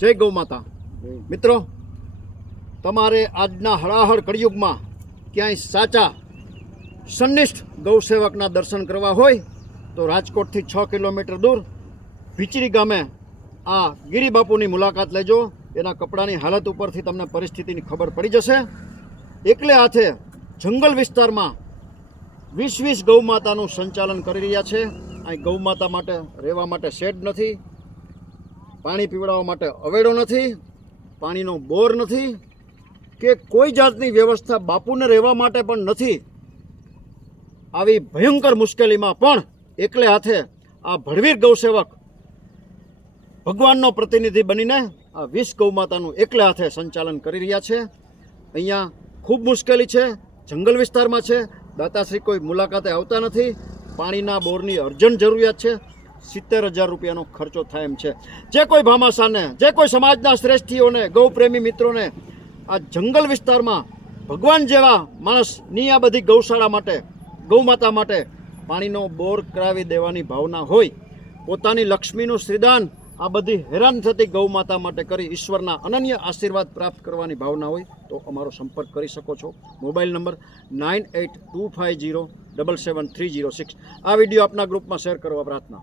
જય ગૌ માતા. મિત્રો, તમારે આજના હળાહળ કળિયુગમાં ક્યાંય સાચા સંનિષ્ઠ ગૌસેવકના દર્શન કરવા હોય તો રાજકોટથી 6 કિલોમીટર દૂર ભીચરી ગામે આ ગિરિબાપુની મુલાકાત લેજો. એના કપડાની હાલત ઉપરથી તમને પરિસ્થિતિની ખબર પડી જશે. એકલે હાથે જંગલ વિસ્તારમાં 20 ગૌ માતાનું સંચાલન કરી રહ્યા છે. અહીં ગૌ માતા માટે રહેવા માટે શેડ નથી, પાણી પીવડાવવા માટે અવેડો નથી, પાણીનો બોર નથી કે કોઈ જાતની વ્યવસ્થા બાપુને રહેવા માટે પણ નથી. આવી ભયંકર મુશ્કેલીમાં પણ એકલે હાથે આ ભડવીર ગૌસેવક ભગવાનનો પ્રતિનિધિ બનીને આ 20 ગૌ માતાનું એકલે હાથે સંચાલન કરી રહ્યા છે. અહીંયા ખૂબ મુશ્કેલી છે, જંગલ વિસ્તારમાં છે, દાતાશ્રી કોઈ મુલાકાતે આવતા નથી. પાણીના બોરની અર્જન્ટ જરૂરિયાત છે. 70,000 રૂપિયાનો ખર્ચો થાય એમ છે. જે કોઈ ભામાશાને, જે કોઈ સમાજના શ્રેષ્ઠીઓને, ગૌપ્રેમી મિત્રોને આ જંગલ વિસ્તારમાં ભગવાન જેવા માણસની આ બધી ગૌશાળા માટે, ગૌમાતા માટે પાણીનો બોર કરાવી દેવાની ભાવના હોય, પોતાની લક્ષ્મીનું શ્રીદાન આ બધી હેરાન થતી ગૌમાતા માટે કરી ઈશ્વરના અનન્ય આશીર્વાદ પ્રાપ્ત કરવાની ભાવના હોય તો અમારો સંપર્ક કરી શકો છો. Mobile number 9825077306. આ વિડીયો આપના ગ્રુપમાં શેર કરવા પ્રાર્થના.